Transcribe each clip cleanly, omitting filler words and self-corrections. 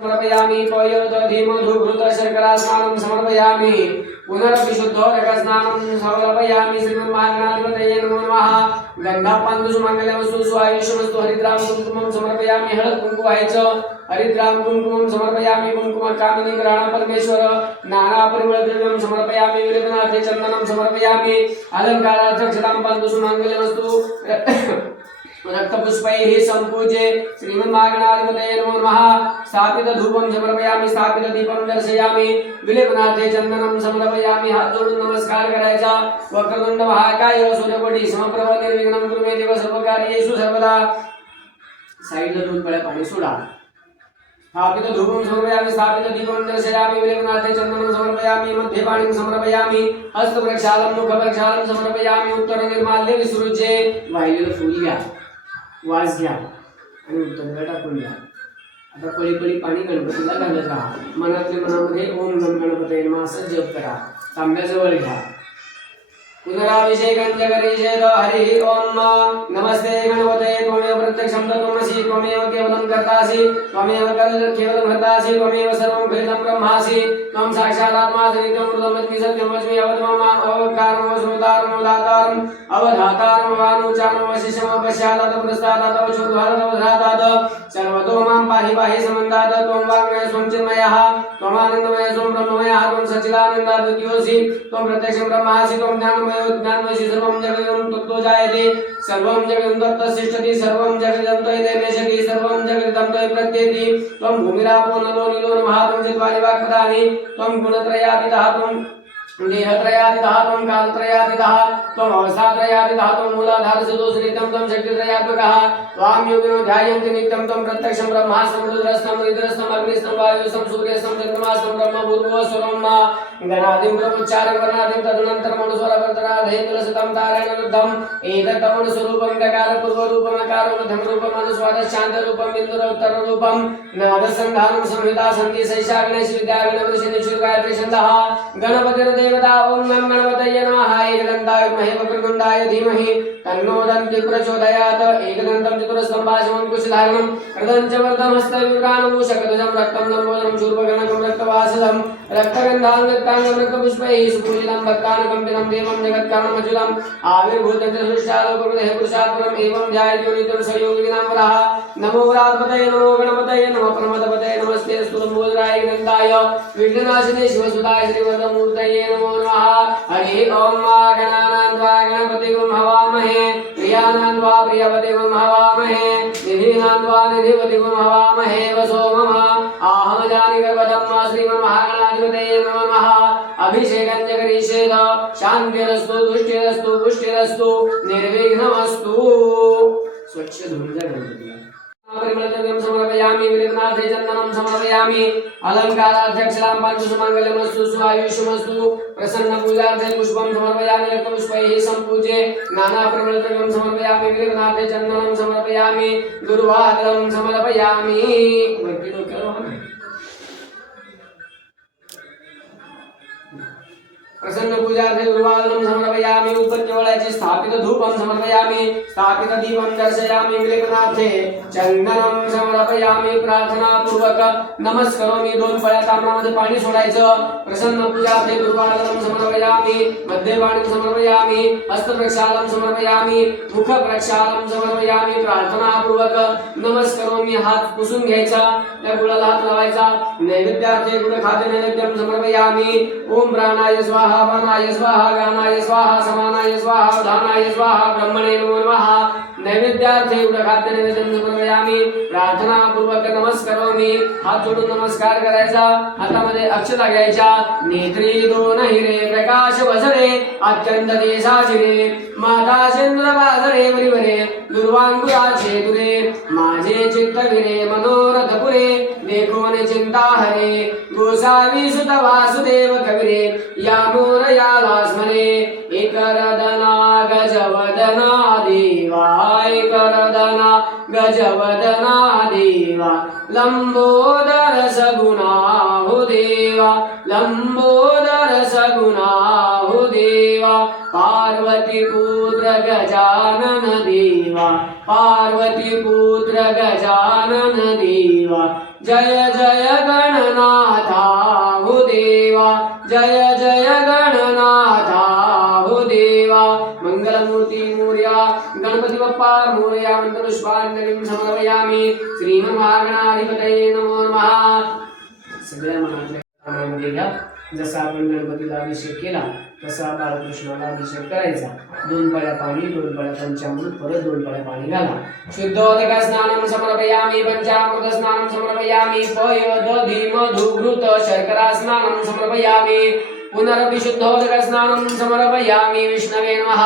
समर्पयामि पयोदधिमधुघृत शर्करा स्नानं समर्पयामि पुनरपि शुद्धोदकस्नानं समर्पयामि श्रीमन्महागणाधिपतये नमो नमः गन्धापान्दुषुमङ्गलवस्तु स्वायुषमस्तु हरिद्रां कुङ्कुमं समर्पयामि हळद कुंकुमायचं हरिद्रां कुङ्कुमं समर्पयामि कुङ्कुमकामिनी ग्रहण परमेश्वर नानापरिमलद्रव्यं समर्पयामि विलेपनार्थे चन्दनं समर्पयामि अलङ्कारार्थक्षतां पान्दुषुमङ्गलवस्तु रक्तपुष्पैः सम्पूज्य श्रीमन्महागणाधिपतये नमो नमः स्थापित धूपं समर्पयामि स्थापित दीपं दर्शयामि विलेपनार्थे चंदनं समर्पयामि हात जोडून नमस्कार करायचा वक्रतुंड महाकाय सूर्यकोटी समप्रभ निर्विघ्नं कुरु मे देव सर्वकार्येषु सर्वदा साईडला 2 पळ्या पाणी सोडा स्थापित धूपं समर्पयामि स्थापित दीपं दर्शयामि विलेपनार्थे चंदनं समर्पयामि मध्ये पाणिं समर्पयामि हस्त प्रक्षालं मुख प्रक्षालं समर्पयामि उत्तर निर्माल्य विसृज्य वाहिलेलं फूल घ्या वास घ्या आणि उत्तराला टाकून द्या आता पळी पळी पाणी गणपतीला घालत राहा मनातल्या मनामध्ये ओम गण गणपतये नमः असं जप करा तांब्याजवळ घ्या पुनराभिषेकं जगदीशेत हरि ओम नमस्ते गणपतये त्वमेव प्रत्यक्षं तत्त्वमसि त्वमेव केवलं कर्तासि त्वमेव केवलं हर्तासि त्वमेव सर्वं खलितं ब्रह्मासि त्वं साक्षादात्मासि नित्यमृतमस्मि सत्यमस्मि अवतारम् अवश्रुतारम् अवदातारम् अवधातारम् अवानुचारम् अवशिष्यमपश्चादात् प्रस्तादात् अवशोधादात् अवधातात् सर्वतो मां पाहि पाहि समन्तात् त्वं वाङ्मयः त्वं चिन्मयः त्वमानन्दमयः त्वं ब्रह्ममयः त्वं सच्चिदानन्दाद्वितीयोऽसि त्वं प्रत्यक्षं ब्रह्मासि त्वं ज्ञानमयः ज्ञानमयि सर्वं जगदिदं तत्त्वो जायते सर्वं जगदिदं तत्तस्तिष्ठति सर्वं जगदिदं त्वयि नश्यति सर्वं जगदिदं त्वयि प्रत्येति त्वं भूमिरापो नलो नीलो नमः त्वं चत्वारि वाक्पदानि त्वं गुणत्रयातीतः त्वं देहत्रयातीतः त्वं कालत्रयातीतः त्वं अवस्थात्रयातीतः त्वं मूलाधारसदोषं नित्यं त्वं शक्तित्रयात्मकः त्वां योगिनो ध्यायन्ति नित्यं त्वं प्रत्यक्षं ब्रह्मास्तं रुद्रस्तं निद्रस्तं अग्निस्तं वायुस्तं सूर्यस्तं चन्द्रमास्तं ब्रह्मभूर्भुवस्वरं गणादिं ब्रह्मोच्चारं वर्णादिं तदनन्तरमनुस्वरवर्तनाधेन्द्रसुतं तारेणरुद्धम् एतत्तमनुस्वरूपं गकारपूर्वरूपम् अकारमध्यमरूपम् अनुस्वारशान्तरूपं बिन्दुरोत्तररूपं नादसन्धानं संहिता सन्धि सैषा गणेशविद्या गणपतिशनिश्चुर्गायत्री छन्दः गणपतिर्देवता ॐ नमः गणपतये नमः एकदन्ताय विद्महे वक्रतुण्डाय धीमहि तन्नो दन्ति प्रचोदयात् एकदन्तं चतुरस्तम्भाशमं कुशधारणं कृतं च वर्धमस्तविभ्राणं शकध्वजं रक्तं लम्बोदरं शूर्पकर्णकं रक्तवासलं रक्तगन्धाङ्गं रक्तपुष्पैः सुपूजितं भक्तानुकम्पितं देवं जगत्कारणमच्युतम् आविर्भूतं च सृष्टालोककृतेः पुरुषात्मनम् एवं ध्यायति नित्यं स योगिनां वरः नमो व्रातपतये नमो गणपतये नमः प्रमदपतये नमस्ते स्तुलम्बोदराय गन्धाय विघ्ननाशिने शिवसुताय श्रीवरदमूर्तये नमो नमः हरि ओम गणानां त्वा गणपतिगुं हवामहे प्रियानां त्वा प्रियपतिगुं हवामहे निधीनां त्वा निधिपतिगुं हवामहे वसो मम आहमजानि गर्भधम्मा श्रीमन्महागणाधिपतये नमो नमः अभिषेकं जगदीशेत शान्तिरस्तु तुष्टिरस्तु पुष्टिरस्तु निर्विघ्नमस्तु स्वच्छ धुंज गणपतीला परिमलद्रव्यं समर्पयामि विलेपनार्थे चन्दनं समर्पयामि अलङ्काराध्यक्षलां पाञ्चसुमङ्गलमस्तु स्वायुष्यमस्तु प्रसन्नपूजार्थे पुष्पं समर्पयामि रक्तपुष्पैः सम्पूज्य नानापरिमलद्रव्यं समर्पयामि विलेपनार्थे चन्दनं समर्पयामि दुर्वादनं समर्पयामि वरती डोक्यावर प्रसन्न पूजार्थे दुर्वादनं समर्पयामि उत्पत्तिवळ्याचे स्थापित धूपं समर्पयामि स्थापित दीपं दर्शयामि विलेपनार्थे चंदनं समर्पयामि प्रार्थनापूर्वक नमस्करोमि 2 पळ्या ताम्रामध्ये पाणी सोडायचं प्रसन्न पूजार्थे दुर्वादनं समर्पयामि मध्ये पाणी समर्पयामि हस्त प्रक्षालं समर्पयामि मुख प्रक्षालं समर्पयामि प्रार्थनापूर्वक नमस्करोमि हात पुसून घ्यायचा त्या गुळाला हात लावायचा नैवेद्यार्थे गुळ खाद्य नैवेद्यं समर्पयामि ओम प्राणाय स्वाहा वाणाय स्वाहा गानाय स्वाहा समानाय स्वाहा धानाय स्वाहा ब्रह्मणे नमो नमः नैवेद्यार्थे खाद्य नैवेद्यं समर्पयामि प्रार्थनापूर्वक नमस्करोमि हात जोडून नमस्कार करायचा हातामध्ये अक्षता घ्यायच्या नेत्री 2 हिरे प्रकाश वसरे अत्यंत देशाचिरे माता चंद्र बाजरे वरिवरे दुर्वांकुराचे दुरे माझे चित्त विरे मनोरथ पुरे देखोन चिंता हरे गोसावी सुत वासुदेव कविरे या मोरयाला स्मरे एकरदना गजवदना देवा एकरदना गजवदना देवा लंबोदर सगुणा हो देवा लंबोदर सगुणा हो देवा पार्वती पुत्र गजानन देवा पार्वती पुत्र गजानन देवा जय जय गणनाथा हो देवा जय जय गणनाथा हो देवा मंगलमूर्ती मोरया गणपती बाप्पा मोरया मंत्रपुष्पांजलिं समर्पयामि श्रीमन्महागणाधिपतये नमो नमः सगळ्या मनातल्या घ्या जसा आपण गणपतीला अभिषेक केला तसा बाळकृष्णाला अभिषेक करायचा 2 पळ्या पाणी 2 पळ्या पंचामृत परत 2 पळ्या पाणी घाला शुद्धोदक स्नानं समर्पयामि पंचामृत स्नानं समर्पयामि पय दधी मधु घृत शर्करा स्नानं समर्पयामि पुनरपि शुद्धोदक स्नानं समर्पयामि विष्णवे नमः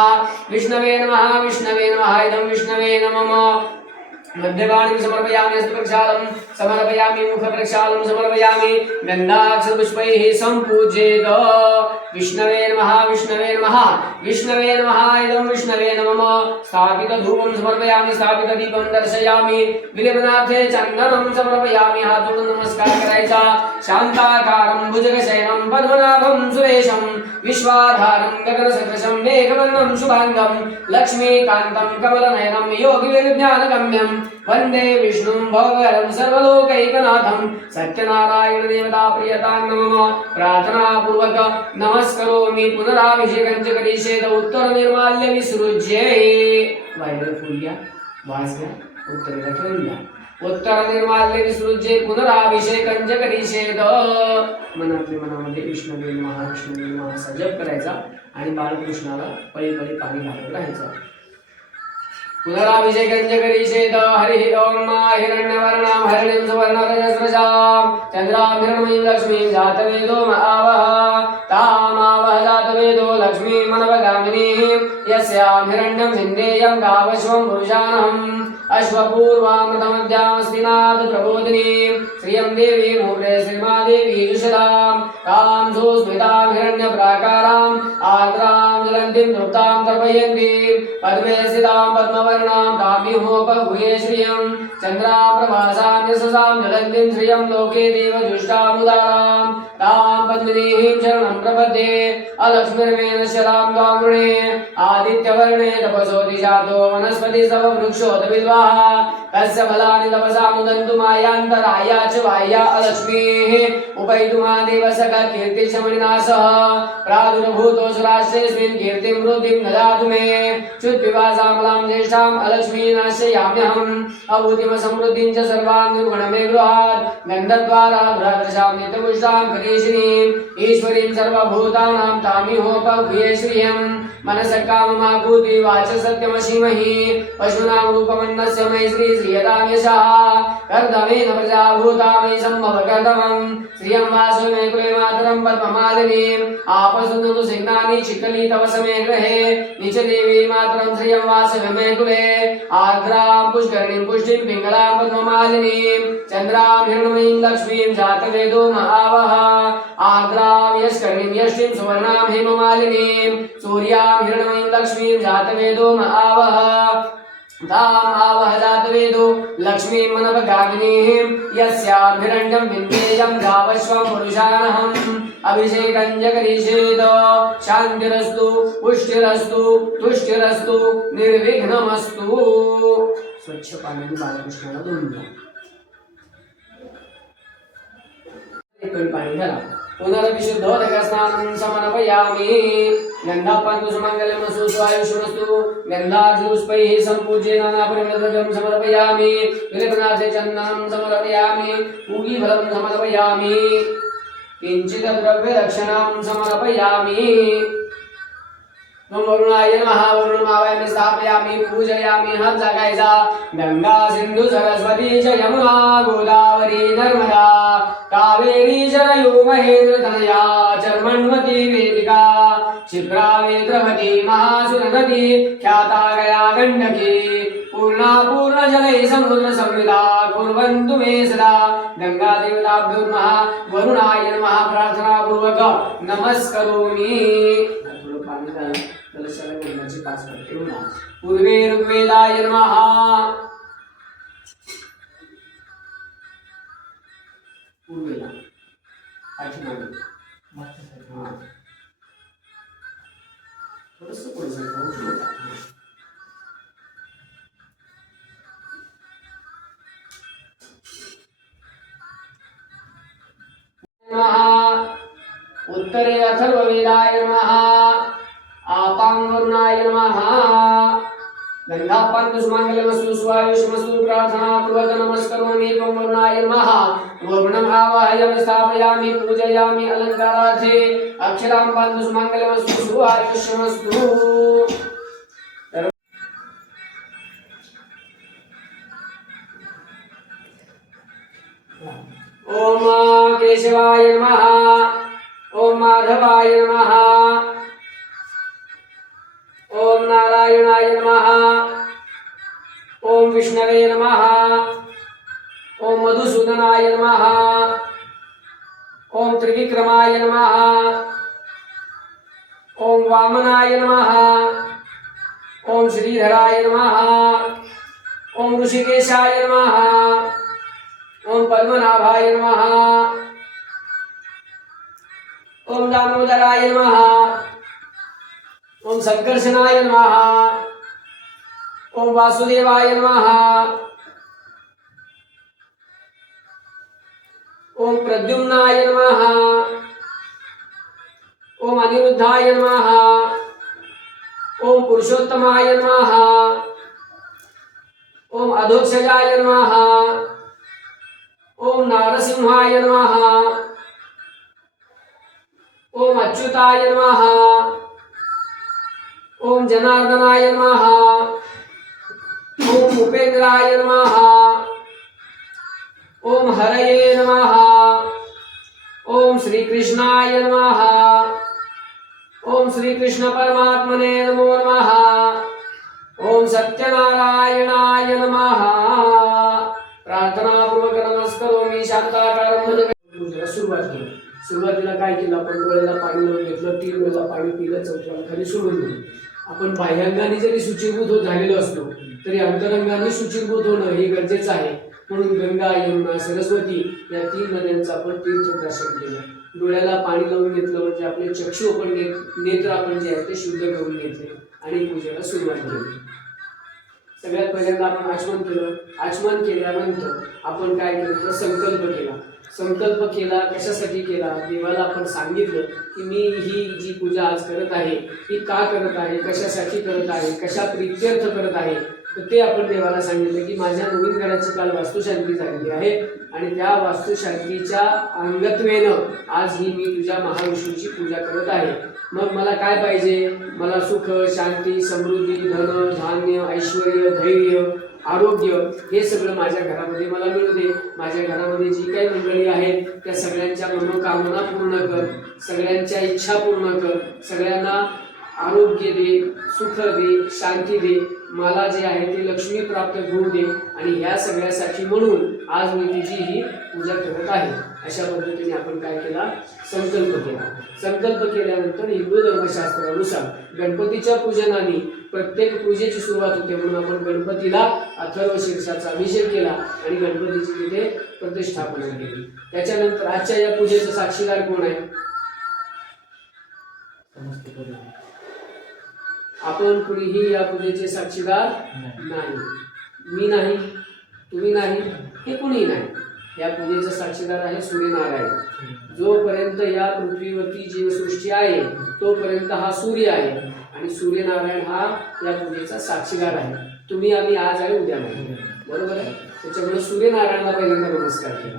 विष्णवे नमः विष्णवे नमः इदं विष्णवे नमः मध्यवाणीं समर्पयामि हस्तप्रक्षालं समर्पयामि मुखप्रक्षालं समर्पयामि गन्धाक्षपुष्पैः सम्पूज्येत विष्णवे नमः विष्णवे नमः विष्णवे नमः इदं विष्णवे नमः स्थापितधूपं समर्पयामि स्थापितदीपं दर्शयामि विलेपनार्थे चन्दनं समर्पयामि हात जोडून नमस्कार करायचा शांताकारं भुजगशयनं पद्मनाभं सुरेशं विश्वाधारं गगनसदृशं मेघवर्णं शुभांगं लक्ष्मीकान्तं कमलनयनं योगिविज्ञानगम्यं वंदे विष्णुं भवकरं सर्वलोकैकनाथं सत्यनारायण देवता प्रियतां नमः प्रार्थनापूर्वक नमस्करोमि पुनराभिषेकं च करिष्येत उत्तर निर्माल्य विसृज्ये वायव्य फुल्या वास घ्या उत्तरेला ठेवून द्या उत्तर निर्माल्य विसृज्ये पुनराभिषेकं च करिष्येत मनामध्ये विष्णुवे नमः विष्णुवे नमः असा जप करायचा आणि बाळकृष्णाला पळी पळी पाणी घालत राहायचं पुनराभिषेकं च करिष्येत हरिः ओम हिरण्यवर्णं हरिणीं सुवर्णरजस्रजां चन्द्रां हिरण्मयीं लक्ष्मीं जातवेदो आवह तामावह जातवेदो लक्ष्मीं मनवगामिनीं यस्यां हिरण्यं सिन्धेयं गावश्वं पुरुषाणम् अश्वपूर्वामृतमध्यास्तिनाथ प्रबोधिनीं श्रियं देवी मूर्ते श्रीमादेवी जुषदां तां सुस्मितां हिरण्यप्राकारां आर्द्रां ज्वलन्तीं तृप्तां तर्पयन्तीं पद्मे स्थितां पद्मवर्णां तामिहोपगुहे श्रियं चन्द्रां प्रभासां यशसां ज्वलन्तीं श्रियं लोके देवजुष्टामुदारां तां पद्मिनीं शरणं प्रपद्ये अलक्ष्मीर्मेण शरां गाङ्गुणे आदित्यवर्णे तपसोति जातो वनस्पति सव वृक्षोदविद्वा तस्य फलानि तपसामुदन्तु मायान्तराया च बाह्या अलक्ष्मीः उपैतुमा देवसख कीर्तिशमनिनाशः प्रादुर्भूतोऽसु राष्ट्रेऽस्मिन् कीर्तिं वृद्धिं ददातु मे च्युत्पिपासामलां ज्येष्ठाम् अलक्ष्मीं नाशयाम्यहम् अभूतिमसमृद्धिं च सर्वान् निर्गुण मे गृहात् गन्धद्वारा भ्रातृशां नित्यपुष्टां करीशिनीम् ईश्वरीं सर्वभूतानां तामिहोपगुहे श्रियम् मनसः काममाभूति वाच सत्यमसीमहि पशूनां रूपमन्नस्य मयि श्री श्रियतां यशः कर्दमेन प्रजाभूता मयि सम्भव कर्दमं श्रियं वासो मे कुले मातरं पद्ममालिनीं आपसुन्दतु सिग्नानि चिकली तव समे गृहे नीचदेवी मातरं श्रियं वासो मे कुले आर्द्रां पुष्करणीं पुष्टिं पिङ्गलां पद्ममालिनीं चन्द्रां हिरण्मयीं लक्ष्मीं जातवेदो महावः आर्द्रां यष्कर्णीं यष्टिं सुवर्णां हेममालिनीं सूर्यां हिरण्मयीं लक्ष्मीं जातवेदो महावः ताम् आवह जातवेदो लक्ष्मीं मनवगामिनीं यस्यां हिरण्यं विन्देयं गावश्वं पुरुषाणहम् अभिषेकं च करिष्येत शान्तिरस्तु पुष्टिरस्तु तुष्टिरस्तु निर्विघ्नमस्तु स्वच्छ पाण्याने बाळकृष्णाला धुवून घ्या पाणी घाला पुनरविशुद्धोदक स्नानं समर्पयामि गन्धापन्तु सुमङ्गलं सुस्वायुषुमस्तु गन्धाक्षपुष्पैः सम्पूज्य नानापरिमलद्रव्यं समर्पयामि विलेपनार्थे चन्दनं समर्पयामि पूगीफलं समर्पयामि किञ्चित् द्रव्यदक्षिणां समर्पयामि वरुणाय नमः वरुणमावयं स्थापयामि पूजयामि हात जागायचा गंगा सिंधु सरस्वती च यमुना गोदावरी नर्मदा कावेरी शरयू महेंद्र तनया चर्मण्वती वेदिका क्षिप्रा वेद्रवती महासुर नदी ख्याता गया गंडकी पूर्णा पूर्ण जले समुद्र संविदा कुर्वन्तु मे सदा गंगा देवताभ्यो नमः वरुणाय नमः प्रार्थना पूर्वक नमस्करोमि पूर्वे ऋग्वेदाय नमः पूर्वेला पाठीमागे हां थोडंसं पुढे जाऊ उत्तरे अथर्ववेदाय नमः आपां वरुणाय नमः गंधापान सुमंगलमस्तु स्वायुष्मस्तु प्रार्थनापूर्वक नमस्करोमि त्वं वरुणाय नमः वरुणम् आवाहयामि स्थापयामि पूजयामि अलंकारार्थे अक्षरां पान सुमंगलमस्तु स्वायुष्मस्तु ओम केशवाय नमः ओम माधवाय नमः ओम नारायणाय नमः ओम विष्णवे नमः ओम मधुसूदनाय नमः ओम त्रिविक्रमाय नमः ओम वामनाय नमः ओम श्रीधराय नमः ओम ऋषिकेशाय नमः ओम पद्मनाभाय नमः ओम दामोदराय नमः ओम संकर्षणाय नमः ओम वासुदेवाय नमः ओम प्रद्युम्नाय नमः ओम अनिरुद्धाय नमः ओम पुरुषोत्तमाय नमः ओम अधोक्षजाय नमः ओम नारसिंहाय नमः ओम अच्युताय नमः ओम जनार्दनाय नमः ओम उपेंद्राय नमः ओम हरये नमः ओम श्री कृष्णाय नमः ओम श्री कृष्ण परमात्मने नमो नमः ओम सत्यनारायणाय नमः प्रार्थनापूर्वक नमस्करोमि शांताकारं पूजेला सुरुवात केली सुरुवातीला काय केलं आपण डोळ्याला पाणी लावून घेतलं 3 वेळेला पाणी पिलं चौथ्याला खाली सोडून दिलं आपण बाह्यांगाने जरी शुचिर्भूत झालेलो असलो तरी अंतरंगाने शुचिर्भूत होणं हे गरजेचं आहे म्हणून गंगा यमुना सरस्वती या 3 नद्यांचं आपण तीर्थदर्शन केलं डोळ्याला पाणी लावून घेतलं म्हणजे आपले चक्षु आपण नेत्र आपण जे आहे ते शुद्ध करून घेतले आणि पूजेला सुरुवात केली सगळ्यात पहिल्यांदा आपण आचमन केलं आचमन केल्यानंतर आपण काय केलं तर संकल्प केला कशासाठी केला देवाला आपण सांगितलं की मी ही जी पूजा आज करत आहे ती का करत आहे कशासाठी करत आहे कशा प्रीत्यर्थ करत आहे तर ते आपण देवाला सांगितलं की माझ्या नवीन घराची काल वास्तुशांती झालेली आहे आणि त्या वास्तुशांतीच्या अंगत्वेनं आज ही मी तुझ्या महाविष्णूची पूजा करत आहे मग मला काय पाहिजे मला सुख शांती समृद्धी धन धान्य ऐश्वर्य धैर्य आरोग्य हे सगळं माझ्या घरामध्ये मला मिळू दे माझ्या घरामध्ये जी काही मंडळी आहेत त्या सगळ्यांच्या मनोकामना पूर्ण कर सगळ्यांच्या इच्छा पूर्ण कर सगळ्यांना आरोग्य दे सुख दे शांती दे मला जे आहे ते लक्ष्मी प्राप्त होऊ दे आणि ह्या सगळ्यासाठी म्हणून आज मी तुझी ही पूजा करत आहे अशा पद्धतीने आपण काय केला संकल्प केल्यानंतर हिंदू धर्मशास्त्रानुसार गणपतीच्या पूजनाने प्रत्येक पूजेची सुरुवात होते म्हणून आपण गणपतीला अथर्व शीर्षाचा अभिषेक केला आणि गणपतीची तिथे प्रतिष्ठापना केली त्याच्यानंतर आजच्या या पूजेचा साक्षीदार कोण आहे आपण कुणीही या पूजेचे साक्षीदार नाही मी नाही तुम्ही नाही हे कुणी नाही या पूजेचा साक्षीदार आहे सूर्यनारायण जोपर्यंत या पृथ्वीवरती जीवसृष्टी आहे तोपर्यंत हा सूर्य आहे आणि सूर्यनारायण हा या पूजेचा साक्षीदार आहे तुम्ही आम्ही आज आहे उद्या नाही बरोबर आहे त्याच्यामुळे सूर्यनारायणाला पहिल्यांदा नमस्कार केला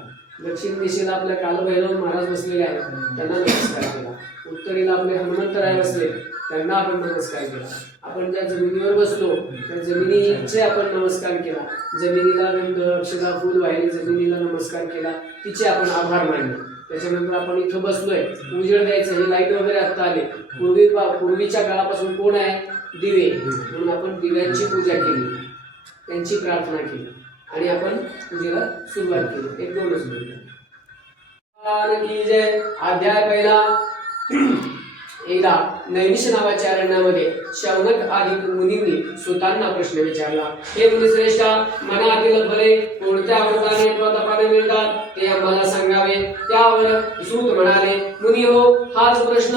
दक्षिण दिशेला आपल्या कालभैरव महाराज बसलेले आहेत त्यांना नमस्कार केला उत्तरेला आपले हनुमंतराय बसले त्यांना आपण नमस्कार केला आपण ज्या जमिनीवर बसलो त्या जमिनीचे आपण नमस्कार केला जमिनीला गंध अक्षदा फूल वाहिले जमिनीला नमस्कार केला तिचे आपण आभार मानले त्याच्यानंतर आपण इथं बसलोय उजेड द्यायचं हे लाईट वगैरे आता आले पूर्वीच्या काळापासून कोण आहे दिवे म्हणून आपण दिव्यांची पूजा केली त्यांची प्रार्थना केली आणि आपण पूजेला सुरुवात केली 1-2 मिनिटं जय अध्याय पहिला एकदा नैमिष नावाच्या अरण्यामध्ये शौनक आदी मुनींनी सुतांना प्रश्न विचारला हे मुनिश्रेष्ठा मनातील फले कोणत्या व्रताने अथवा तपाने मिळतात ते आम्हाला सांगावे त्यावर सूत म्हणाले मुनी हो हाच प्रश्न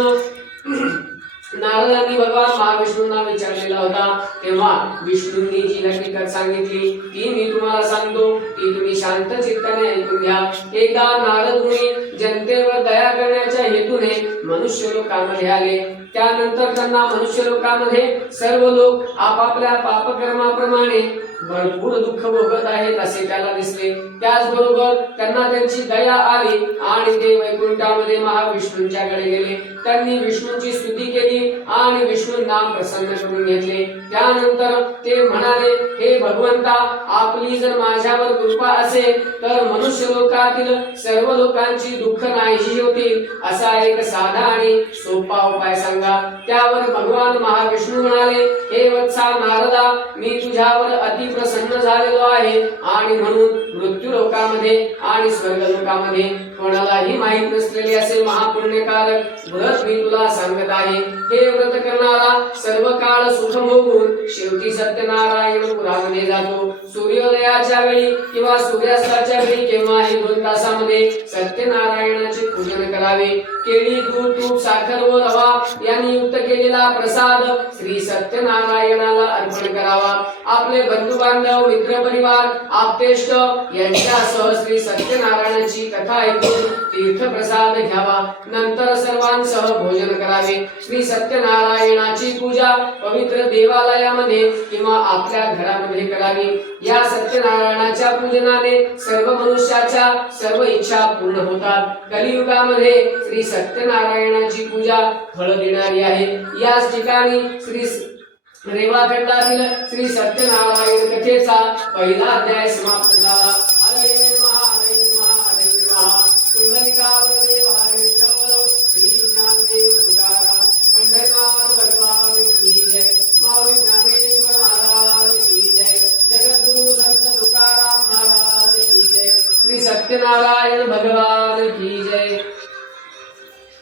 नारदांनी भगवान महाविष्णूंना विचारलेला होता तेव्हा विष्णूंनी जी हकीकत सांगितली ती मी तुम्हाला सांगतो, ती तुम्ही शांत चित्ताने ऐकून घ्या। एकदा नारद मुनी जनतेवर दया करण्याच्या हेतूने मनुष्य लोकांमध्ये आले। त्यानंतर त्यांना मनुष्य लोकांमध्ये सर्व लोक आपापल्या पापकर्माप्रमाणे भरपूर दुःख भोगत आहेत असे त्याला दिसले। त्याचबरोबर त्यांना त्यांची दया आली आणि ते वैकुंठामध्ये महाविष्णूंच्याकडे गेले। त्यांनी विष्णूंची स्तुती केली आणि विष्णू नाम प्रसन्न करून घेतले। त्यानंतर ते म्हणाले, हे भगवंता, आपली जर माझ्यावर कृपा असेल तर मनुष्य लोकातील सर्व लोकांची दुःख नाहीशी होतील असा एक साधा आणि सोपा उपाय सांगा। त्यावर भगवान महाविष्णू म्हणाले, हे वत्सा नारदा, मी तुझ्यावर अति प्रसन्न झालेलो आहे आणि म्हणून मृत्यू लोकामध्ये आणि स्वर्ग लोकामध्ये कोणालाही माहित नसलेले असे महापुण्यकारक व्रत मी तुला सांगत आहे। हे व्रत करणारा सर्व काळ सुख भोगून शेवटी सत्यनारायण पुरामध्ये जातो। सूर्योदयाच्या वेळी किंवा सूर्यास्ताच्या वेळी केव्हाही 2 तासामध्ये सत्यनारायणाचे पूजन करावे। केळी, दूध, तूप, साखर व रवा यांनी युक्त केलेला प्रसाद श्री सत्यनारायणाला अर्पण करावा। आपले बंधू बांधव, मित्र परिवार, आप्तेष्ट यांच्यासह श्री सत्यनारायणाची कथा ऐकून तीर्थप्रसाद घ्यावा। नंतर सर्वांसह भोजन करावे। श्री सत्यनारायणाची पूजा पवित्र देवालयामध्ये किंवा आपल्या घरामध्ये करावी। या सत्यनारायणाच्या पूजनाने सर्व मनुष्याच्या सर्व इच्छा पूर्ण होतात। कलियुगामध्ये श्री सत्यनारायणाची पूजा फळ देणारी आहे। याच ठिकाणी श्री रेवाखंडातील श्री सत्यनारायण कथेचा पहिला अध्याय समाप्त झाला। हरे नमः, हरे नमः, हरे नमः। कुंडलिकावरदेव हरे विठ्ठल, श्री ज्ञानदेव तुकाराम, पंढरनाथ भगवान की जय, माऊली ज्ञानेश्वर महाराज की जय, जगद्गुरु संत तुकाराम महाराज की जय, श्री सत्यनारायण भगवान की जय।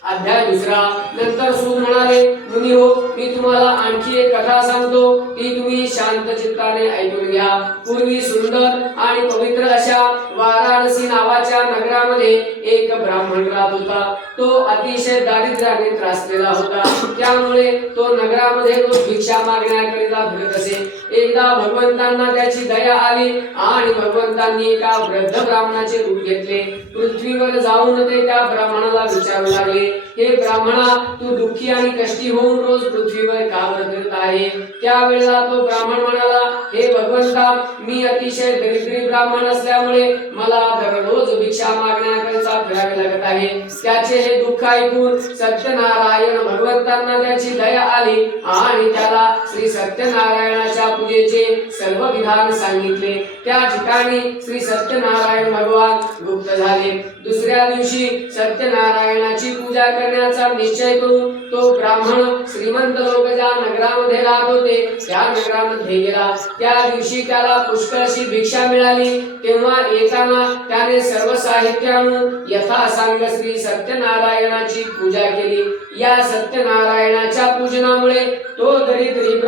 अध्याय दुसरा। नंतर सूत म्हणाले, मुनी हो, मी तुम्हाला आणखी एक कथा सांगतो, ती तुम्ही शांत चित्ताने ऐकून घ्या। पूर्वी सुंदर आणि पवित्र अशा वाराणसी नावाच्या नगरामध्ये एक ब्राह्मण राहत होता। तो अतिशय दारिद्र्याने त्रासलेला होता। त्यामुळे तो नगरामध्ये रोज भिक्षा मागण्याकरिता फिरत असे। एकदा भगवंतांना त्याची दया आली आणि भगवंतांनी एका वृद्ध ब्राह्मणाचे रूप घेतले। पृथ्वीवर जाऊन ते त्या ब्राह्मणाला विचारू लागले, हे ब्राह्मणा, तू दुःखी आणि कष्टी होऊन रोज पृथ्वीवर का फिरत आहे? त्यावेळेला तो ब्राह्मण म्हणाला, हे भगवंता, मी अतिशय दरिद्री ब्राह्मण असल्यामुळे मला दररोज भिक्षा मागण्याकरिता फिरावे लागत आहे। त्याचे हे दुःख ऐकून सत्यनारायण भगवंतांना त्याची दया आली आणि त्याला श्री सत्यनारायणाच्या पूजेचे सर्व विधान सांगितले। त्या ठिकाणी श्री सत्यनारायण भगवान गुप्त झाले। दुसऱ्या दिवशी सत्यनारायणाची पूजा करण्याचा निश्चय करून तो ब्राह्मण श्रीमंत लोक ज्या नगरामध्ये राहत होते त्या नगरामध्ये गेला। त्या दिवशी त्याला पुष्कळशी भिक्षा मिळाली। तेव्हा येताना त्याने सर्व साहित्य आणून यथासांग श्री सत्यनारायणाची पूजा केली। या सत्यनारायणाच्या पूजनामुळे तो दरिद्री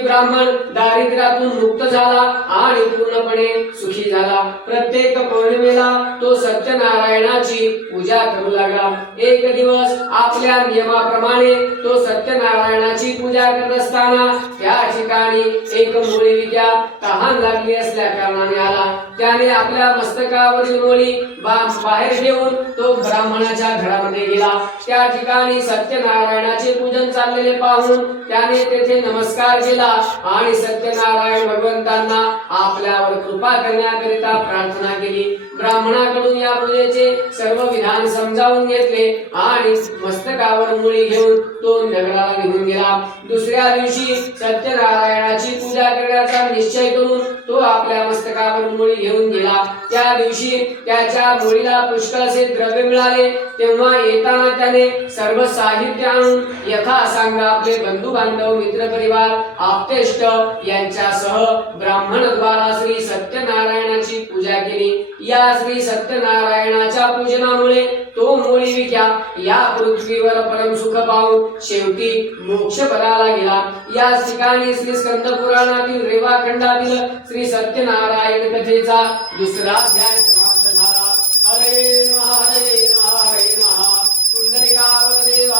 ब्राह्मण दारिद्र्यातून मुक्त झाला आणि पूर्णपणे सुखी झाला। प्रत्येक पौर्णिमेला तो सत्यनारायणाची पूजा करू लागला। एक दिवस आपल्या नियमाप्रमाणे तो सत्यनारायणाची पूजा करत असताना त्या ठिकाणी एक मोळी विद्या तहान लागली असल्या कारणाने आला। त्याने आपल्या मस्तकावरील मोळी बाहेर ठेवून तो ब्राह्मणाच्या घरामध्ये गेला। त्या ठिकाणी सत्यनारायणाचे पूजन चाललेले पाहून त्याने तेथे नमस्कार केला आणि सत्यनारायण भगवंतांना आपल्यावर कृपा करण्याकरिता प्रार्थना केली। ब्राह्मणाकडून या पूजेचे सर्व विधान समजावून घेतले आणि मस्तकावर मुळी घेऊन तो नगराला निघून गेला। दुसऱ्या दिवशी सत्यनारायणाची पूजा करण्याचा निश्चय करून तो आपल्या मस्तकावर मुळी घेऊन गेला। त्या दिवशी त्याच्या मुळीला पुष्कळसे द्रव्य मिळाले। तेव्हा येताना त्याने सर्व साहित्य आणून यथासांग आपले बंधू बांधव, मित्र परिवार, आप्तेष्ट यांच्यासह ब्राह्मणद्वारा श्री सत्यनारायणाची पूजा केली। या श्री सत्यनारायणाच्या पूजनामुळे तो मोळी विद्या या पृथ्वीवर परम सुख पावून शेवटी मोक्ष पदाला गेला। या ठिकाणी श्री स्कंद पुराणातील रेवाखंडातील श्री सत्यनारायण कथेचा दुसरा अध्याय समाप्त झाला। हरे नमः, हरे नमः, हरे नमः। कुंडलिकावरदेव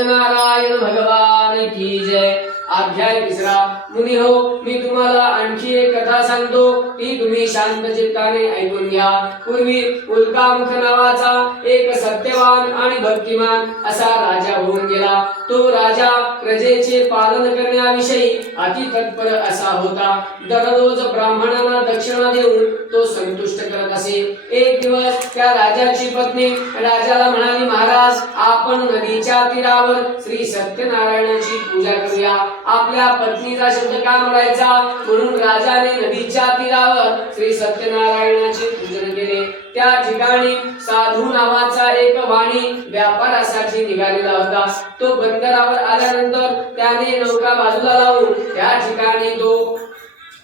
सत्यनारायण भगवान की जय। अध्याय 3 मुनी हो, मी तुम्हाला आणखी एक कथा सांगतो, ती तुम्ही शांत चित्ताने ऐकून घ्या। पूर्वी उल्कामुख नावाचा एक सत्यवान आणि भक्तिमान असा राजा होऊन गेला। तो राजा प्रजेचे पालन करण्याविषयी अति तत्पर असा होता। दररोज ब्राह्मणांना दक्षिणा देऊन तो संतुष्ट करत असे। एक दिवस त्या राजाची पत्नी राजाला म्हणाली, महाराज, आपण नदीच्या तीरावर श्री सत्यनारायणाची पूजा करूया। आपल्या पत्नीचा शब्द का मोडायचा, म्हणून राजाने नदीच्या तीरावर श्री सत्यनारायणाचे पूजन केले। त्या ठिकाणी साधू नावाचा एक वाणी व्यापारासाठी निघालेला होता। तो बंदरावर आल्यानंतर त्याने नौका बाजूला लावून त्या ठिकाणी तो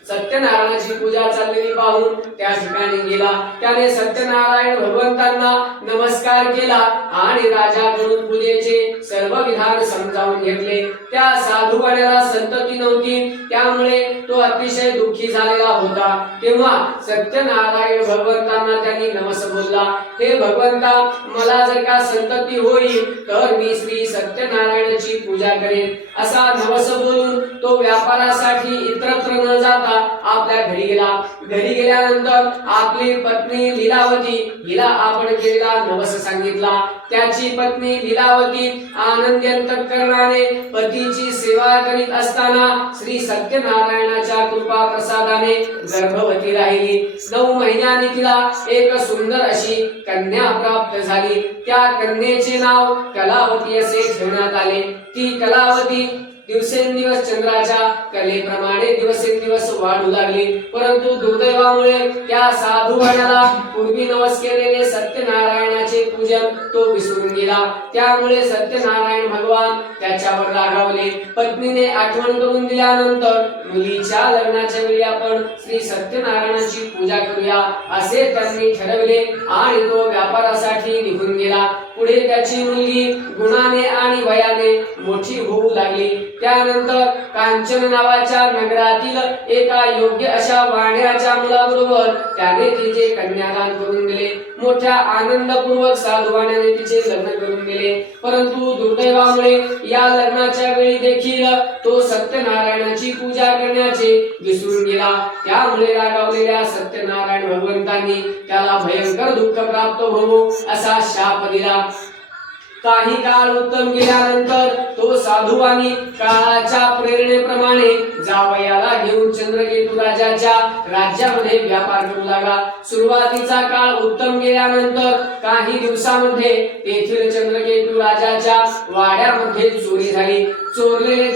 सत्यनारायणाची पूजा चाललेली पाहून त्या ठिकाणी गेला। त्याने सत्यनारायण भगवंतांना नमस्कार केला आणि राजाकडून पूजेचे सर्व विधान समजावून घेतले। त्या साधूवाण्याला संतती नव्हती, त्यामुळे तो अतिशय दुःखी झालेला होता। तेव्हा सत्यनारायण भगवंतांना त्यांनी नमस बोलला, हे भगवंता, मला जर का संतती होईल तर मी श्री सत्यनारायणाची पूजा करेन। असा नवस बोलून तो व्यापारासाठी इतरत्र न जाता आपल्या घरी गेला। घरी गेल्यानंतर आपली पत्नी लीलावती हिला आपण केलेला नवस सांगितला। त्याची पत्नी लीलावती आनंदी अंतःकरणाने पतीची सेवा करीत असताना श्री सत्यनारायणाच्या कृपा प्रसादाने गर्भवती राहिली। 9 महिन्यांनी तिला एक सुंदर अशी कन्या प्राप्त झाली। त्या कन्येचे नाव कलावती असे ठेवण्यात आले। ती कलावती दिवसेंदिवस चंद्राच्या कलेप्रमाणे दिवसेंदिवस वाढू लागली, परंतु दुर्दैवामुळे त्या साधूवाण्याला पूर्वी नवस केलेले सत्यनारायणाचे पूजन तो विसरून गेला। त्यामुळे सत्यनारायण भगवान त्याच्यावर रागावले। पत्नीने आठवण करून दिल्यानंतर मुलीच्या लग्नाच्या वेळी आपण श्री सत्यनारायणाची पूजा करूया असे त्यांनी ठरवले आणि तो व्यापारासाठी निघून गेला। पुढे त्याची मुलगी गुणाने आणि वयाने मोठी होऊ लागली। त्यानंतर कांचन नावाच्या नगरातील एका योग्य अशा वाण्याच्या मुलाबरोबर त्याने तिचे कन्यादान करून दिले। मोठ्या आनंदपूर्वक साधुवाण्याने तिचे लग्न करून दिले, परंतु दुर्दैवामुळे या लग्नाच्या वेळी देखील तो सत्यनारायणाची पूजा करण्याचे विसरून गेला। त्यामुळे रागावलेल्या सत्यनारायण भगवंतांनी त्याला भयंकर दुःख प्राप्त होवो असा शाप दिला। काही काळ उत्तम गेल्यानंतर तो साधुवाणी काळाच्या प्रेरणेप्रमाणे जावयाला घेऊन चंद्रकेतू राजाच्या राज्यामध्ये व्यापार करू लागला। सुरुवातीचा काळ उत्तम गेल्यानंतर काही दिवसांमध्ये तेथील चंद्रकेतू राजाच्या वाड्यामध्ये चोरी झाली। चोरलेले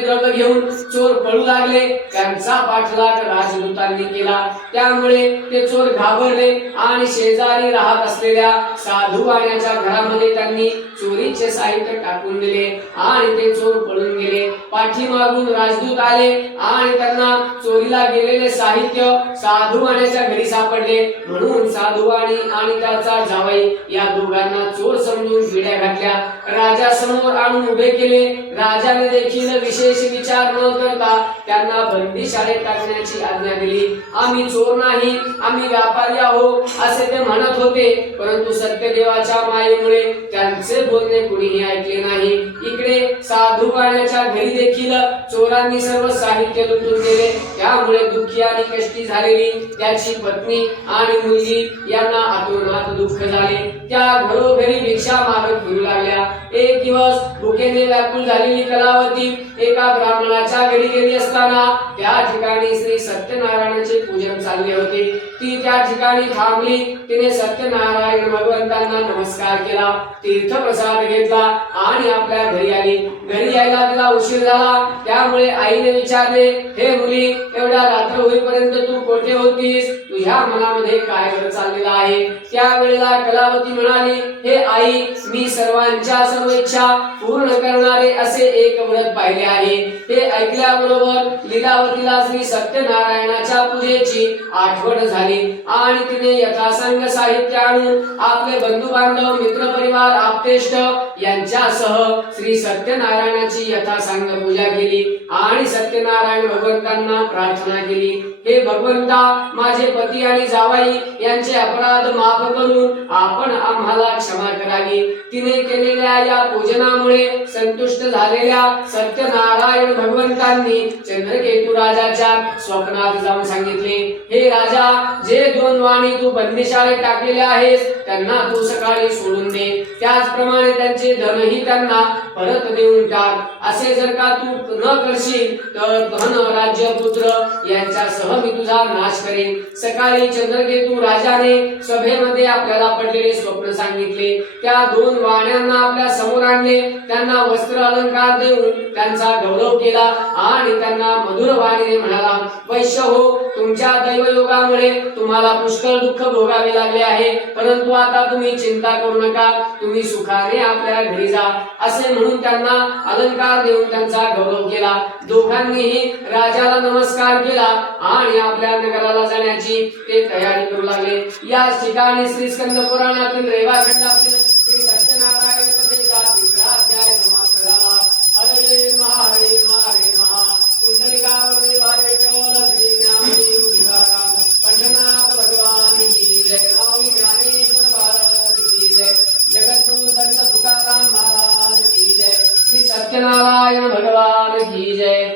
द्रव्य घेऊन चोर पळू लागले। त्यांचा पाठलाग राजदूतांनी केला। त्यामुळे ते चोर घाबरले आणि शेजारी राहत असलेल्या साधुवाण्याच्या घरामध्ये त्यांनी चोरीचे साहित्य टाकून दिले आणि ते चोर पळून गेले। पाठीमागून राजदूत आले आणि त्यांना चोरीला गेलेले साहित्य साधुवाण्याच्या घरी सापडले, म्हणून साधुवाणी आणि त्याचा जावई या दोघांना चोर समजून विड्या घातल्या। राजासमोर आणून उभे केले। राजाने देखील विशेष विचार न करता त्यांना बंदीशाळेत टाकण्याची आज्ञा दिली। आम्ही चोर नाही, आम्ही व्यापारी आहोत असे ते म्हणत होते, परंतु सत्यदेवाच्या मायेमुळे त्यांचे बोलणे कुणीही ऐकले नाही। इकडे साधुवाण्याच्या घरी देखील चोरांनी सर्व साहित्य लुटून गेले। त्यामुळे दुःखी आणि कष्टी झालेली त्याची पत्नी आणि मुलगी यांना अतोनात दुःख झाले। त्या घरोघरी भिक्षा मागत फिरू लागल्या। एक दिवस भुकेने व्याकुळ झालेली कलावती एका ब्राह्मणाच्या घरी गेली असताना त्या ठिकाणी श्री सत्यनारायणाचे पूजन चालले होते। ती त्या ठिकाणी थांबली। तिने सत्यनारायण भगवंतांना नमस्कार केला, तीर्थप्रसाद घेतला आणि आपल्या घरी आली। घरी यायला तिला उशीर झाला, त्यामुळे आईने विचारले, हे मुली, एवढ्या रात्र होईपर्यंत तू कोठे होतीस? तुझ्या मनामध्ये काय बरं चाललेलं आहे? त्यावेळेला कलावती म्हणाली, हे आई, मी सर्वांच्या सर्व इच्छा पूर्ण करणारे असे एक व्रत पाहिले आहे। हे ऐकल्याबरोबर लीलावती तिला श्री सत्यनारायणाच्या पूजेची आठवण झाली आणि तिने यथासंग साहित्य आणून आपले बंधू बांधव मित्र परिवार आप्तेष्ट यांच्यासह श्री सत्यनारायणाची यथासंग पूजा केली आणि सत्यनारायण भगवंतांना प्रार्थना केली, हे भगवंता, माझे पती आणि जावाई यांचे अपराध माफ करून आपण आम्हाला क्षमा करावी। तिने केलेल्या या पूजनामुळे संतुष्ट झालेल्या सत्यनारायण भगवंतांनी चंद्रकेतू राजाच्या स्वप्नात जाऊन सांगितले, हे राजा, जे 2 वाणी तू बंदिशाळेत टाकलेले आहेस त्यांना तू सकाळी सोडून दे, त्याचप्रमाणे त्यांचे धनही त्यांना परत देऊन टाक। असे जर का तू न करशील तर धन, राज्य, पुत्र यांच्यासह मी तुझा नाश करेन। सकाळी चंद्रकेतू राजाने सभेमध्ये आपल्याला पडलेले स्वप्न सांगितले, त्या 2 वाण्यांना आपल्या समोर आणले, त्यांना वस्त्र अलंकार देऊन त्यांचा गौरव केला आणि त्यांना मधुर वाणीने म्हणाला, वैश्य हो, तुमच्या दैवयोगामुळे तुम्हाला पुष्कळ दुःख भोगावे लागले आहे, परंतु आता तुम्ही चिंता करू नका, तुम्ही सुखाने आपल्या घरी जा। असे म्हणून त्यांना अलंकार देऊन त्यांचा गौरव केला। दोघांनीही राजाला नमस्कार केला आणि आपल्या नगराला जाण्याची ते तयारी करू लागले। या ठिकाणी श्री स्कंद पुराणातील रेवाखंडातील श्री सत्यनारायण कथेचा 3रा अध्याय समाप्त झाला। हरे हरे महा कुंडलिकावरती वारे विठ्ठल श्री ज्ञानदेव तुकाराम पंढरनाथ भगवान की जय, माऊली ज्ञानेश्वर महाराज की जय, जगद्गुरु संत तुकाराम महाराज की जय, श्री सत्यनारायण भगवान की जय।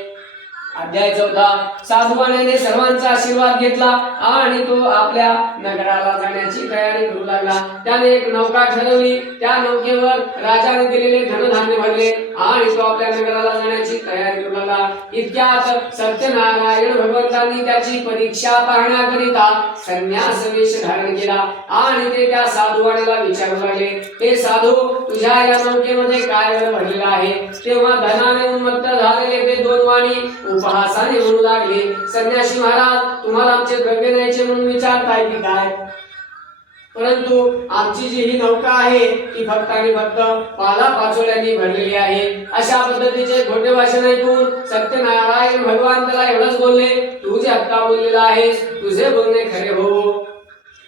अध्याय 4 साधुवाण्याने सर्वांचा आशीर्वाद घेतला आणि तो आपल्या नगराला जाण्याची तयारी करू लागला। त्याने एक नौका ठरवली, त्या नौकेवर राजाने दिलेले धनधान्य भरले आणि तो आपल्या नगराला जाण्याची तयारी करू लागला। इतक्यात सत्यनारायण भगवंतांनी त्याची परीक्षा पाहण्याकरिता संन्यास वेश धारण केला आणि ते त्या साधुवाण्याला विचारू लागले, हे साधू, तुझ्या या नौकेमध्ये काय भरलेलं आहे? तेव्हा धनाने उन्मत्त झालेले ते 2 वाणी उपहासाने म्हणू लागले, संन्यासी महाराज, तुम्हाला आमचे द्रव्य न्यायचे म्हणून विचारताय की काय? परंतु आमची जी ही नौका आहे ती फक्त आणि फक्त पालापाचोळ्यांनी भरलेली आहे। अशा पद्धतीचे खोटे भाषण ऐकून सत्यनारायण भगवान त्याला एवढंच बोलले, तू जे आता बोललेला आहेस तुझे बोलणे खरे हो।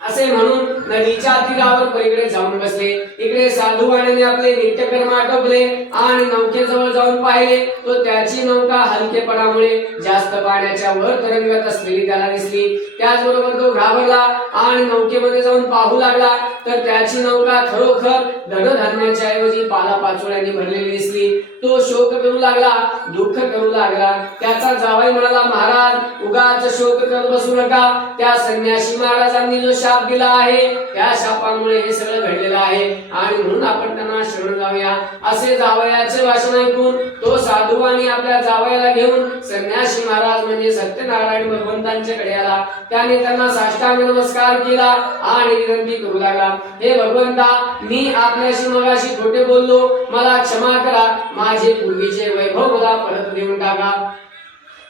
असे म्हणून नदीच्या तीरावर पलीकडे जाऊन बसले। इकडे साधुवाण्याने आपले नित्यकर्म आटोपले आणि नौकेजवळ जाऊन पाहिले तो त्याची नौका हलकेपणामुळे जास्त पाण्याच्या वर तरंगत असलेली त्याला दिसली। त्याचबरोबर तो घाबरला आणि नौकेमध्ये जाऊन पाहू लागला तर त्याची नौका खरोखर धनधान्याच्या ऐवजी पालापाचोळ्यांनी भरलेली दिसली। तो शोक करू लागला, दुःख करू लागला। त्याचा जावई म्हणाला, महाराज, उगाच शोक करत बसू नका, त्या संन्यासी महाराजांनी जो शाप दिला आहे त्या शापामुळे हे सगळं घडलेलं आहे आणि म्हणून आपण त्यांना शरण जाऊया। असे जावयाचे भाषण ऐकून तो साधू आणि आपल्या जावयाला घेऊन संन्यासी महाराज म्हणजे सत्यनारायण भगवंतांच्याकडे आला। त्याने त्यांना साष्टांग नमस्कार केला आणि विनंती करू लागला, हे भगवंता, मी आपल्याशी मगाशी खोटे बोललो, मला क्षमा करा, माझे पूर्वीचे वैभव मला परत देऊन टाका।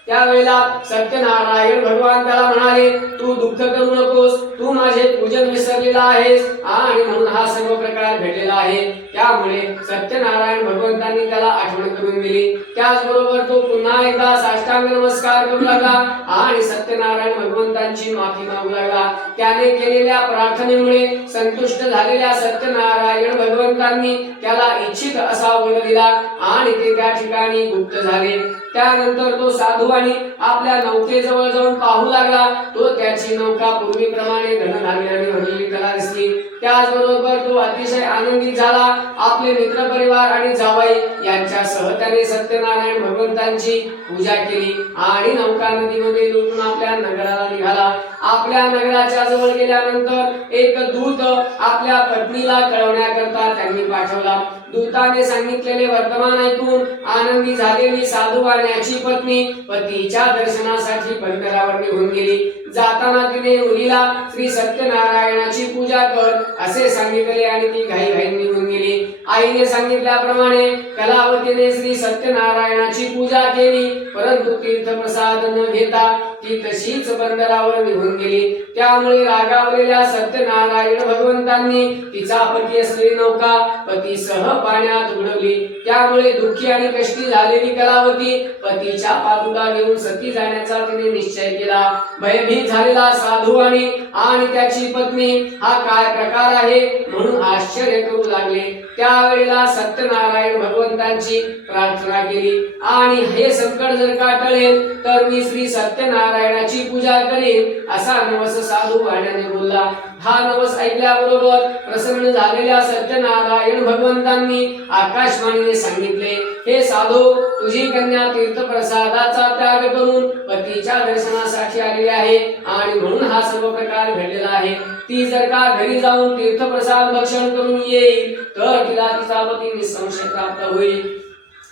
त्यावेळेला सत्यनारायण भगवान त्याला म्हणाले, तू दुःख करू नकोस, तू माझे पूजन विसरलेला आहेस आणि म्हणून हा सर्व प्रकार घडलेला आहे। त्यामुळे सत्यनारायण भगवंतांनी त्याला आठवण करून दिली। त्याचबरोबर तो पुन्हा एकदा साष्टांग नमस्कार करू लागला आणि सत्यनारायण भगवंतांची माफी मागू लागला। त्याने केलेल्या प्रार्थनेमुळे संतुष्ट झालेल्या सत्यनारायण भगवंतांनी त्याला इच्छित असा वर दिला आणि ते त्या ठिकाणी गुप्त झाले। त्यानंतर तो साधू आणि आपल्या नौकेजवळ जाऊन पाहू लागला तो त्याची नौका पूर्वीप्रमाणे धनधान्याने भरलेली त्याला दिसली। त्याचबरोबर तो अतिशय आनंदित झाला। आपले मित्र परिवार आणि जावई यांच्यासह त्याने सत्यनारायण भगवंतांची पूजा केली आणि नौका नदीमध्ये लोटून आपल्या नगराला निघाला। आपल्या नगराच्या जवळ गेल्यानंतर एक दूत आपल्या पत्नीला कळवण्याकरता त्यांनी पाठवला। दूताने सांगितलेले वर्तमान ऐकून आनंदी झालेली साधुवाण्याची पत्नी पतीच्या दर्शनासाठी बंदरावर निघून गेली। जाताना तिने मुलीला श्री सत्यनारायणाची पूजा कर असे सांगितले आणि ती घाईघाईने निघून गेली. आईने सांगितल्याप्रमाणे कलावतीने श्री सत्यनारायणाची पूजा केली, परंतु तीर्थप्रसाद न घेता ती तशीच बंदरावर निघून गेली. त्यामुळे रागावलेल्या सत्यनारायण भगवंतांनी तिचा पती असलेली नौका पतीसह पाण्यात बुडवली. त्यामुळे दुःखी आणि कष्टी झालेली कलावती पतीच्या पादुका घेऊन सती जाण्याचा तिने निश्चय केला. भयभीत झालेला साधू आणि त्याची पत्नी हा काय प्रकार आहे म्हणून आश्चर्य करू लागले. त्यावेळेला सत्यनारायण भगवंतांची प्रार्थना केली आणि हे संकट जर का टळेल तर मी श्री सत्यनारायणाची पूजा करेन असा नवस साधू भाण्याने बोलला. हा नवस ऐकल्याबरोबर प्रसन्न झालेल्या सत्यनारायण भगवंतांनी आकाशवाणीने सांगितले, हे साधू, तुझी कन्या तीर्थप्रसादाचा त्याग करून पतीच्या दर्शनासाठी आलेली आहे आणि म्हणून हा सर्व प्रकार घडलेला आहे. ती जर का घरी जाऊन तीर्थप्रसाद भक्षण करून येईल तर तिला तिचा पती निसंशय प्राप्त होईल.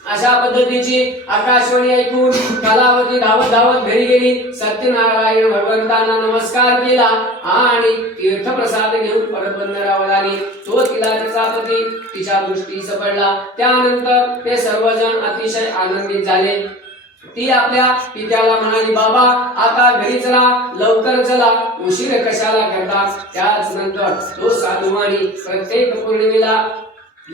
अशा पद्धतीची आकाशवाणी ऐकून कलावती धावत धावत घरी गेली. सत्यनारायण भगवंतांना नमस्कार केला आणि तीर्थप्रसाद घेऊन परत बंदरावर आली. तो तिला तिचा पती तिच्या दृष्टीस पडला. त्यानंतर ते सर्वजण अतिशय आनंदित झाले. ती आपल्या पित्याला म्हणाली, बाबा आता घरी चला, लवकर चला, उशीर कशाला करता. त्याच नंतर तो साधू आणि प्रत्येक पौर्णिमेला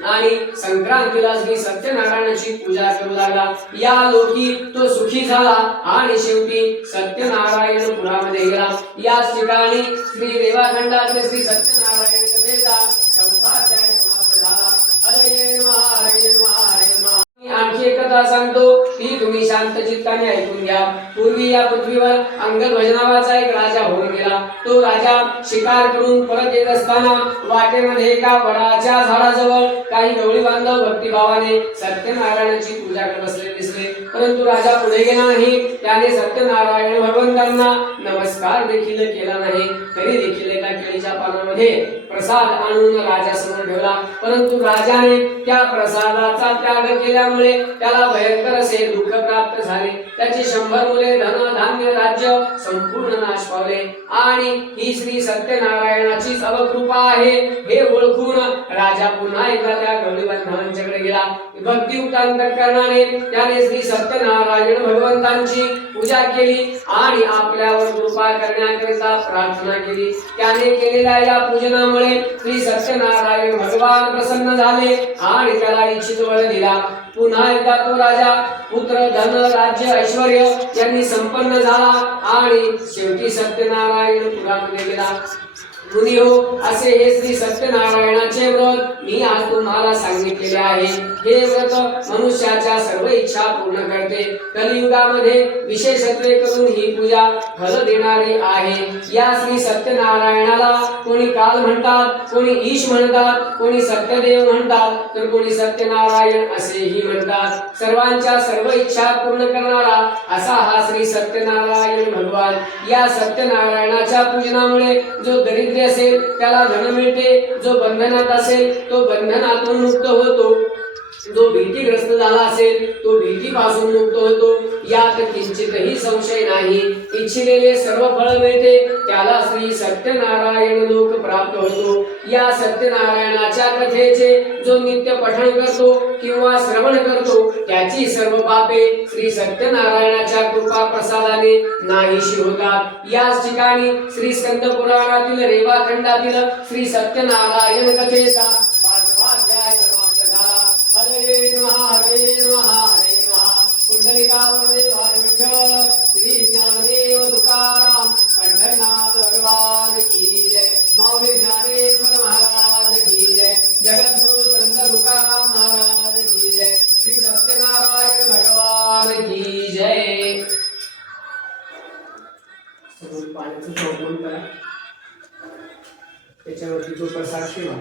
आणि संक्रांतीला श्री सत्यनारायणाची पूजा करू लागला. या लोकी तो सुखी झाला आणि शेवटी सत्यनारायण पुरामध्ये गेला. याच ठिकाणी श्री रेवाखंडातले श्री सत्यनारायण कथेचा चौथा अध्याय समाप्त झाला. हरे नमः, हरे नमः, हरे नमः. आणखी एक कथा सांगतो, ती तुम्ही शांत चित्ताने ऐकून घ्या. पूर्वी या पृथ्वीवर अंगद नावाचा एक राजा होऊन गेला. तो राजा शिकार करून परत येत असताना वाटेमध्ये एका वडाच्या झाडाजवळ काही गवळी बांधव भक्तिभावाने सत्यनारायणाची पूजा करत असलेले दिसले. परंतु राजा पुढे गेला नाही. त्याने सत्यनारायण भगवंतांना नमस्कार देखील केला नाही. तरी देखील एका केळीच्या पानामध्ये प्रसाद आणून राजासमोर ठेवला. परंतु राजाने त्या प्रसादाचा त्याग केल्यामुळे त्याला भयंकर असे दुःख प्राप्त झाले. त्याची 100 मुले, धन धान्य, राज्य संपूर्ण नाश पावले. आणि ही श्री सत्यनारायणाचीच अवकृपा आहे हे ओळखून राजा पुन्हा एकदा त्या गवळी बांधवांच्याकडे गेला. भक्तियुक्त अंतःकरणाने त्याने श्री सत्यनारायण भगवंतांची पूजा केली आणि आपल्यावर कृपा करण्याकरिता प्रार्थना केली. त्याने केलेल्या या पूजनामुळे श्री सत्यनारायण भगवान प्रसन्न झाले आणि त्याला इच्छित वर दिला. पुन्हा एकदा तो राजा पुत्र, धन, राज्य, ऐश्वर्य यांनी संपन्न झाला आणि शेवटी सत्यनारायण पुरामध्ये गेला. मुनी हो, असे हे श्री सत्यनारायणाचे व्रत मी आज तुम्हाला सांगितलेले आहे. हे व्रत मनुष्याच्या सर्व इच्छा पूर्ण करते. कलियुगामध्ये विशेषत्वे करून ही पूजा फल देणारी आहे. या श्री सत्यनारायणाला कोणी काल म्हणतात, कोणी ईश म्हणतात, कोणी सत्यदेव म्हणतात, तर कोणी सत्यनारायण असेही म्हणतात. सर्वांच्या सर्व इच्छा पूर्ण करणारा असा हा श्री सत्यनारायण भगवान. या सत्यनारायणाच्या पूजनामुळे जो दरिद्र असेल त्याला धन मिळते, जो बंधनात असेल तो बंधनातून मुक्त होतो, जो भीतीग्रस्त झाला असेल तो भीतीपासून मुक्त होतो. यात किंचितही संशय नाही. इच्छिलेले सर्व फळ मिळते. त्याला श्री सत्यनारायण लोक प्राप्त होतो. या सत्यनारायणाच्या कथेचे जो नित्य पठण करतो किंवा श्रवण करतो त्याची सर्व पापे श्री सत्यनारायणाच्या कृपा प्रसादाने नाहीशी होतात. याच ठिकाणी श्री स्कंद पुराणातील रेवाखंडातील श्री सत्यनारायण कथेचा 5वा अध्याय समाप्त झाला. हरे नमः, हरे नमः, हरे नमः. पुंडलिकावरदे वायुष्य श्री ज्ञानदेव तुकाराम पंढरनाथ भगवान की जय. माऊली ज्ञानेश्वर महाराज की जय. जगद्गुरु संत तुकाराम महाराज की जय. श्री सत्यनारायण भगवान की जय. पाण्याचं चौकन करा, त्याच्यावरती जो प्रसाद ठेवा.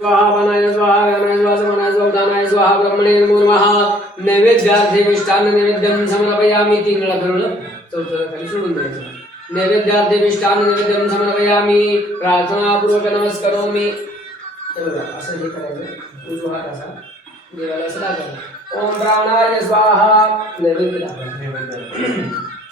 स्वाहा वनाय स्वाहा व्यानाय स्वाहा समनाय स्वाहा उदानाय स्वाहा ब्रह्मणे नमो नमः. नैवेद्यार्थे मिष्टान्न नैवेद्यम समर्पयामि. 3 वेळा करून चौथ्या खाली सोडून द्यायचं. नैवेद्यार्थे मिष्टान्न नैवेद्यम समर्पयामि. प्रार्थनापूर्वक नमस्करोमि. हे बघा असं हे करायचं. उजवा हात असा देवाला असं लागायचा. ओम ब्राह्मणाय स्वाहा. नैवेद्य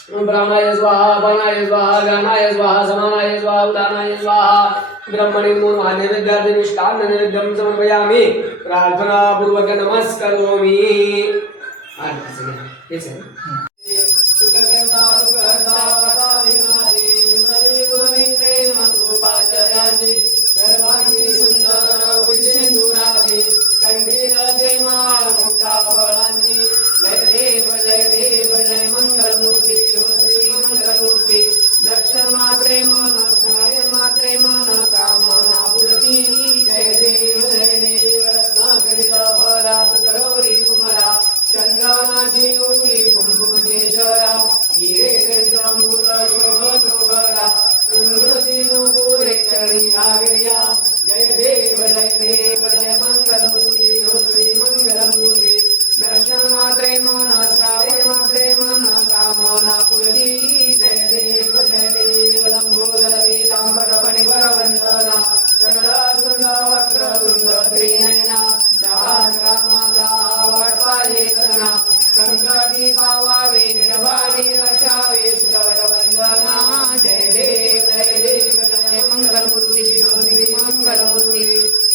ब्राह्मणाय स्वाहा अपानाय स्वाहा व्यानाय स्वाहा समानाय स्वाहा उदानाय स्वाहा ब्रह्मणे नमो नैवेद्यार्थ निष्ठान नैवेद्यं समर्पयामि प्रार्थना पूर्वक नमस्करोमि हेच आहे सुखकर्ता सुखहर्ता वाताविनाशे गुणवी प्रेम कृपाजयाचे सर्वांगी सुंदर भुजसिंधुराचे कंठीरचे माळ मुक्ता फळांची जय देव जय मंगलमूर्ती श्री मंगलमूर्ती दर्शन मात्रे मन स्मरण मात्रे मन कामना पूर्ती जय देव रत्नाकरित परात गौरी कुमरा चंदनाची उडी कुंभकेश्वरा हिरे रंगमूल शोभतोबरा उन्नती नुपुरे चरणी आगर्या जय देव जय मंगलमूर्ती श्री मंगलमूर्ती दर्शन मात्रे मन श्रावण मात्रे मन कामना पूर्ती जय देव लंबोदर पीतांबर फणिवर वंदना चरण सुंदर वक्र सुंदर त्रिनयना माता वटपाये सना कंकटी पावावे निर्वाणी रक्षावे सुरवर वंदना जय देव जय मंगलमूर्ती श्री मंगलमूर्ती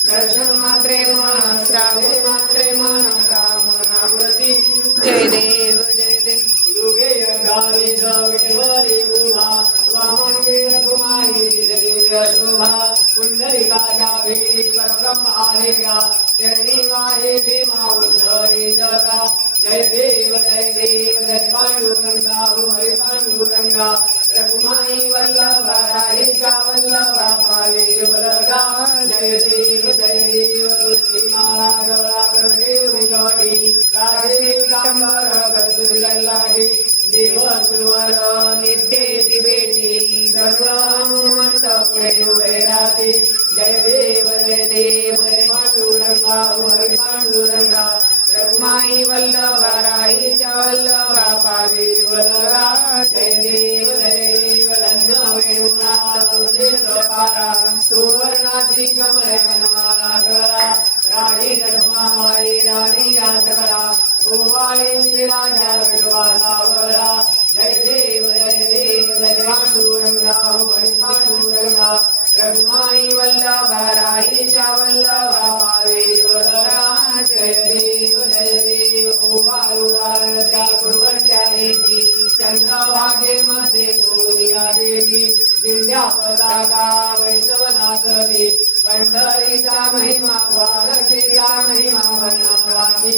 दर्शन मात्रे मन श्रावण मात्रे मन कामना पूर्ती जय देव युगे यज्ञानि विठवरी गुहा वामंगे कुमारी दिव्य शोभा पुंडलिकाच्या भेटी परब्रह्म आलेगा चरणी वाहे भीमा उद्धरी जगा जय देव जय पांडुरंगा हरि पांडुरंगा रघुमाई वल्लभा राहिका वल्लभा पावे ज्वलगा जय देव तुलसी माला गौरा कर देव जोड़ी राधे कांबर कसुर लल्लाडी देव सुरवर नित्य दिवेटी गरुड़ मंडप उभे राहते जय देव जय पांडुरंगा हरि पांडुरंगा रघुमाई वल्लभा राहिका वल्लभा पावे ज्वलगा जय देव धन्य वेणुनाथ पारा सुवर्णाची कमळे वनमाला गळा राणी धर्माबाई राणी याचकरा ओवाळी राजा विडवाला वळा जय देव जय पांडुरंगा हरि पांडुरंगा रघुमाई वल्लभा राहिका वल्लभा पावे ज्वलगा जय देव ओवाळू त्या कुरवंड्या येती चंद्रभागे मध्ये सोडिया देवी दिंड्या पताका वैष्णवनाथी पंढरीचा महिमा द्वारकेचा महिमा वर्णवाची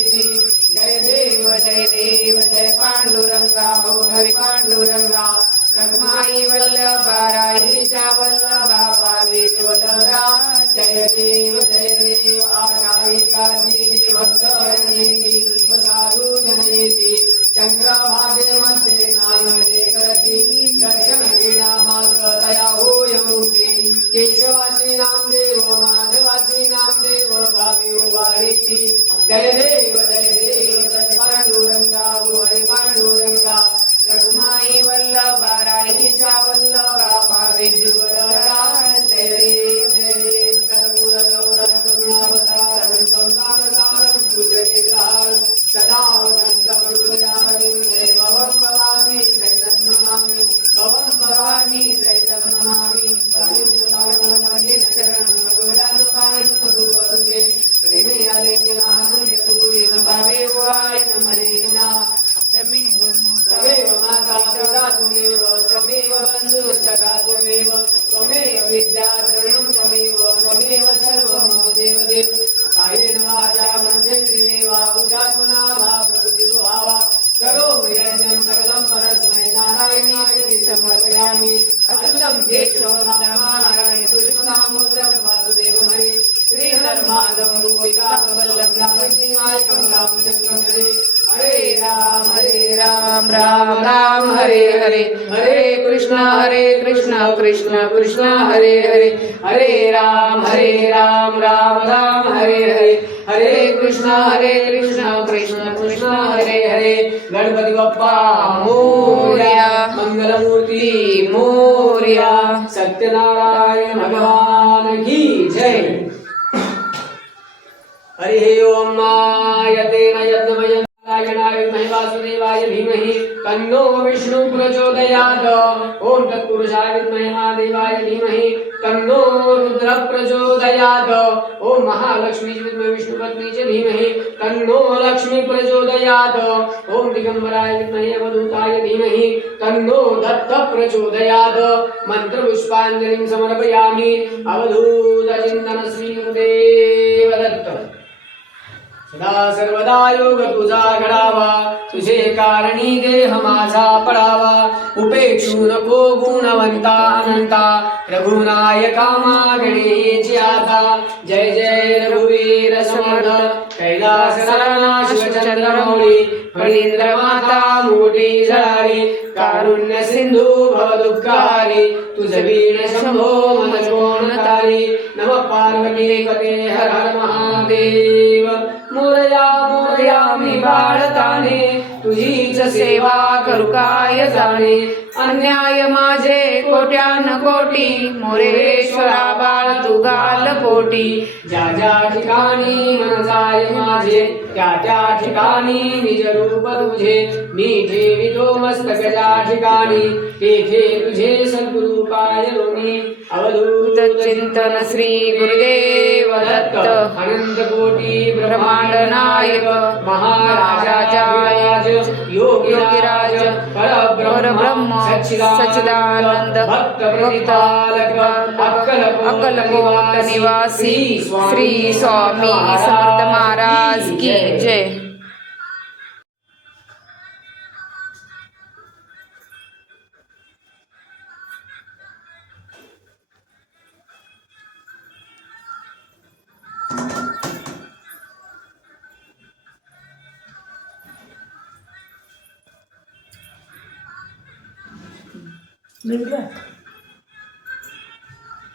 जय देव जय पांडुरंगा हरि पांडुरंगा रखमाई वल्लभा राहिका वल्लभा पावे ज्वलगा जय देव आषाढी काशी भक्तरण्येती साधू जनयेती चंद्रभागे मध्ये स्नान करती दर्शन घेण्या मात्र तया होय मुक्ती केशवाची नामदेव माधवाची नामदेव भावी उभारीची जय देव जय पांडुरंगा हरि पांडुरंगा रघुमाई वल्लभा राहिका वल्लभा पावे ज्वलगा जय देव कर्पूर गौर करुणावतारं संसार सारं भुजगेन्द्राल सदा हृदयारविन्दे भवं भवामि चैतं नमामि भवं भवामि चैतं नमामि चरणं प्रेमे आलिङ्गनानन्दे पूजितं भावे वायं मरेना त्वमेव माता पिता त्वमेव बन्धुः सखा त्वमेव विद्या तरणं त्वमेव सर्वं मम देवदेव कायेन वाचा मनसेन्द्रिये वा बुद्ध्यात्मना वा प्रकृतिस्वभावा करोमि यज्ञं सकलं परस्मै नारायणाय समर्पयामि अखिलं केशवं नारायणे कृष्णदामोदरं वासुदेवं हरे श्रीधर्माधवं रूपिकावल्लभं जानकीनायकं रामचन्द्रं हरे राम राम हरे हरे हरे कृष्ण कृष्ण कृष्ण हरे हरे हरे राम राम राम हरे हरे हरे कृष्ण कृष्ण कृष्ण हरे हरे गणपति बप्पा मोरया मंगलमूर्ति मोरया सत्यनारायण भगवान की जय हरि ओम यतेन यज्ञमयं नारायणाय विद्महे वासुदेवाय धीमहि तन्नो विष्णु प्रचोदयात् ओम तत्पुरुषाय विद्महे महादेवाय धीमहि तन्नो रुद्र प्रचोदयात् ओम महालक्ष्मी विद्महे विष्णुपत्नी च धीमहि तन्नो लक्ष्मी प्रचोदयात् ओम दिगंबराय विद्महे अवधूताय धीमहि तन्नो दत्त प्रचोदयात् मंत्र पुष्पांजलिं समर्पयामि अवधूत चिंतन श्री गुरुदेव दत्त सदा सर्वदा योग तुझा घडावा तुझे कारणी देह माझा पडावा उपेक्षू नको गुणवंता अनंता रघुनायका मागणेची आता जय जय रघुवीर समर्थ कैलास नाश शिवचंद्र मौळी फणींद्र माता मोठी झळारी कारुण्य सिंधू भव दुःखारी तुझ वीण शंभो मन कोण तारी नम पार्वती पते हर हर महादेव मोरया मोरया मी बाळताने तुझीच सेवा करू काय जाणे अन्याय माझे कोट्यान कोटी मोरेश्वरा बाळ तू घाल पोटी ज्या ज्या ठिकाणी मन जाय माझे त्या त्या ठिकाणी निज रूप तुझे मी ठेवितो मस्तक ज्या ठिकाणी तेथे तुझे सद्गुरु पायलोनी अवधूत चिंतन श्री गुरुदेव दत्त अनंत कोटी ब्रह्मांड नायक महाराजाय योगीराज परब्रह्म सच्चिदानंद भक्त प्रतिपालक अक्कलकोट निवासी श्री स्वामी समर्थ महाराज की जय। मिल गया।